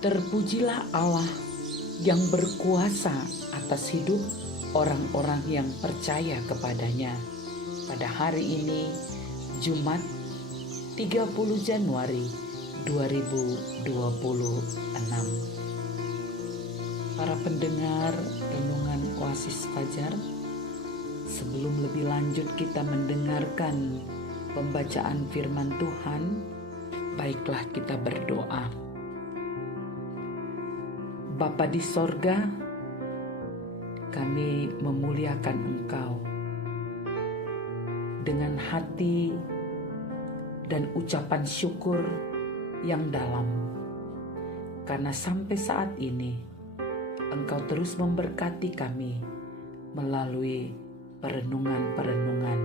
Terpujilah Allah yang berkuasa atas hidup orang-orang yang percaya kepadanya. Pada hari ini, Jumat 30 Januari 2026. Para pendengar renungan Oasis Fajar, sebelum lebih lanjut kita mendengarkan pembacaan firman Tuhan, baiklah kita berdoa. Bapa di sorga, kami memuliakan Engkau dengan hati dan ucapan syukur yang dalam, karena sampai saat ini Engkau terus memberkati kami melalui perenungan-perenungan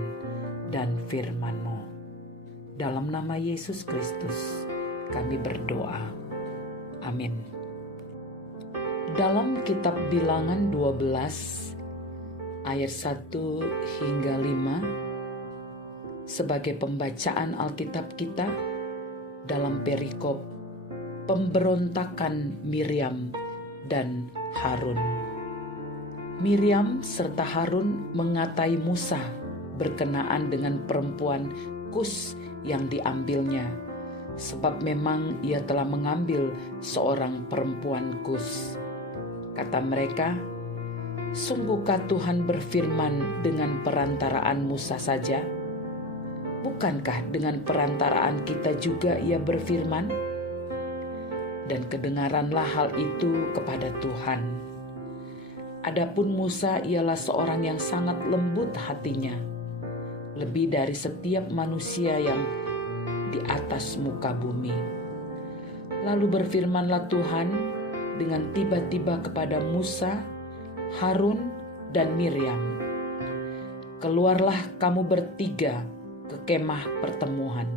dan firman-Mu. Dalam nama Yesus Kristus kami berdoa. Amin. Dalam kitab Bilangan 12 ayat 1 hingga 5 sebagai pembacaan Alkitab kita dalam perikop pemberontakan Miriam dan Harun. Miriam serta Harun mengatai Musa berkenaan dengan perempuan Kus yang diambilnya, sebab memang ia telah mengambil seorang perempuan Kus. Kata mereka, "Sungguhkah Tuhan berfirman dengan perantaraan Musa saja? Bukankah dengan perantaraan kita juga ia berfirman?" Dan kedengaranlah hal itu kepada Tuhan. Adapun Musa ialah seorang yang sangat lembut hatinya, lebih dari setiap manusia yang di atas muka bumi. Lalu berfirmanlah Tuhan dengan tiba-tiba kepada Musa, Harun, dan Miriam, "Keluarlah kamu bertiga ke kemah pertemuan."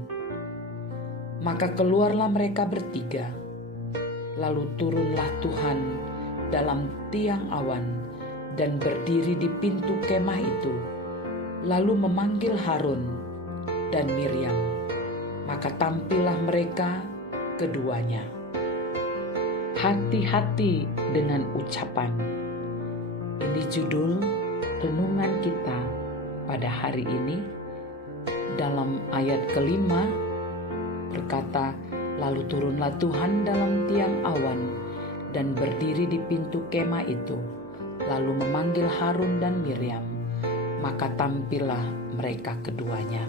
Maka keluarlah mereka bertiga. Lalu turunlah Tuhan dalam tiang awan dan berdiri di pintu kemah itu, lalu memanggil Harun dan Miriam. Maka tampillah mereka keduanya. Hati-hati dengan ucapan. Ini judul renungan kita pada hari ini. Dalam ayat kelima berkata, "Lalu turunlah Tuhan dalam tiang awan dan berdiri di pintu kemah itu, lalu memanggil Harun dan Miriam, maka tampillah mereka keduanya."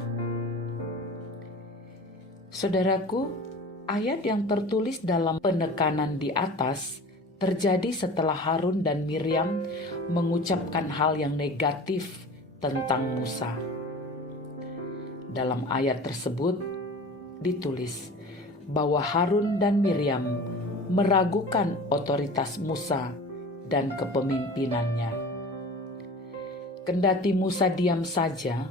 Saudaraku, ayat yang tertulis dalam penekanan di atas terjadi setelah Harun dan Miriam mengucapkan hal yang negatif tentang Musa. Dalam ayat tersebut ditulis bahwa Harun dan Miriam meragukan otoritas Musa dan kepemimpinannya. Kendati Musa diam saja,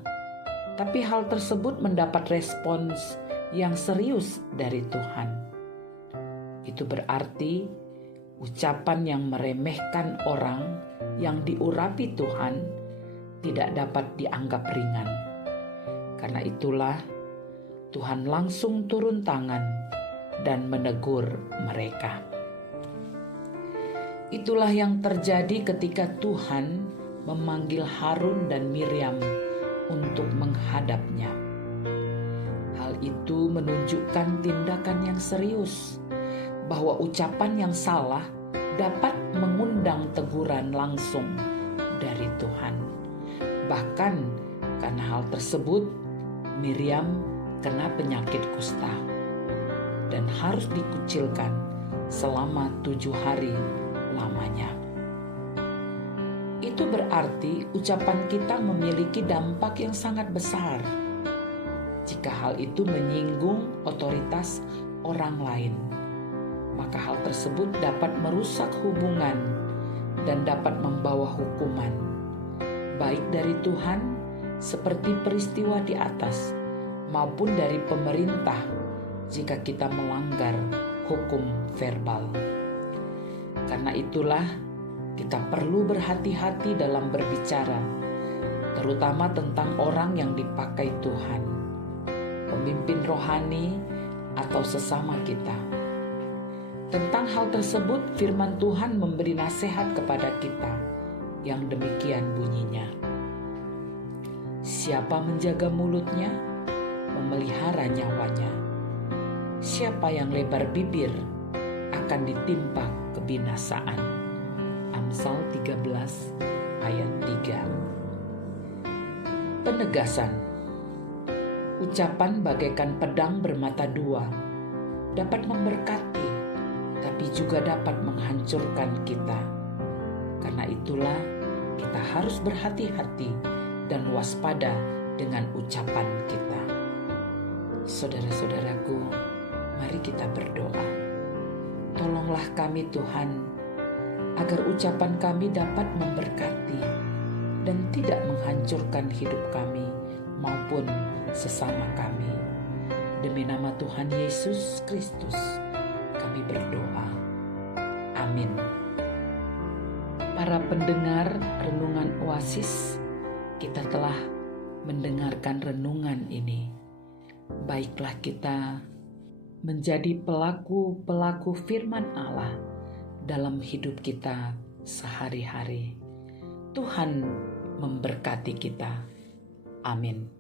tapi hal tersebut mendapat respons yang serius dari Tuhan. Itu berarti ucapan yang meremehkan orang yang diurapi Tuhan tidak dapat dianggap ringan. Karena itulah Tuhan langsung turun tangan dan menegur mereka. Itulah yang terjadi ketika Tuhan memanggil Harun dan Miriam untuk menghadapnya. Hal itu menunjukkan tindakan yang serius, bahwa ucapan yang salah dapat mengundang teguran langsung dari Tuhan. Bahkan karena hal tersebut, Miriam kena penyakit kusta dan harus dikucilkan selama 7 hari lamanya. Itu berarti ucapan kita memiliki dampak yang sangat besar jika hal itu menyinggung otoritas orang lain. Maka hal tersebut dapat merusak hubungan dan dapat membawa hukuman, baik dari Tuhan seperti peristiwa di atas, maupun dari pemerintah jika kita melanggar hukum verbal. Karena itulah kita perlu berhati-hati dalam berbicara, terutama tentang orang yang dipakai Tuhan, pemimpin rohani atau sesama kita. Tentang hal tersebut, firman Tuhan memberi nasihat kepada kita yang demikian bunyinya. Siapa menjaga mulutnya, memelihara nyawanya. Siapa yang lebar bibir akan ditimpa kebinasaan. Amsal 13 ayat 3. Penegasan. Ucapan bagaikan pedang bermata dua, dapat memberkati, tapi juga dapat menghancurkan kita. Karena itulah kita harus berhati-hati dan waspada dengan ucapan kita. Saudara-saudaraku, mari kita berdoa. Tolonglah kami Tuhan, agar ucapan kami dapat memberkati dan tidak menghancurkan hidup kami maupun sesama kami. Demi nama Tuhan Yesus Kristus, kami berdoa. Amin. Para pendengar Renungan Oasis, kita telah mendengarkan renungan ini. Baiklah kita menjadi pelaku-pelaku firman Allah dalam hidup kita sehari-hari. Tuhan memberkati kita. Amin.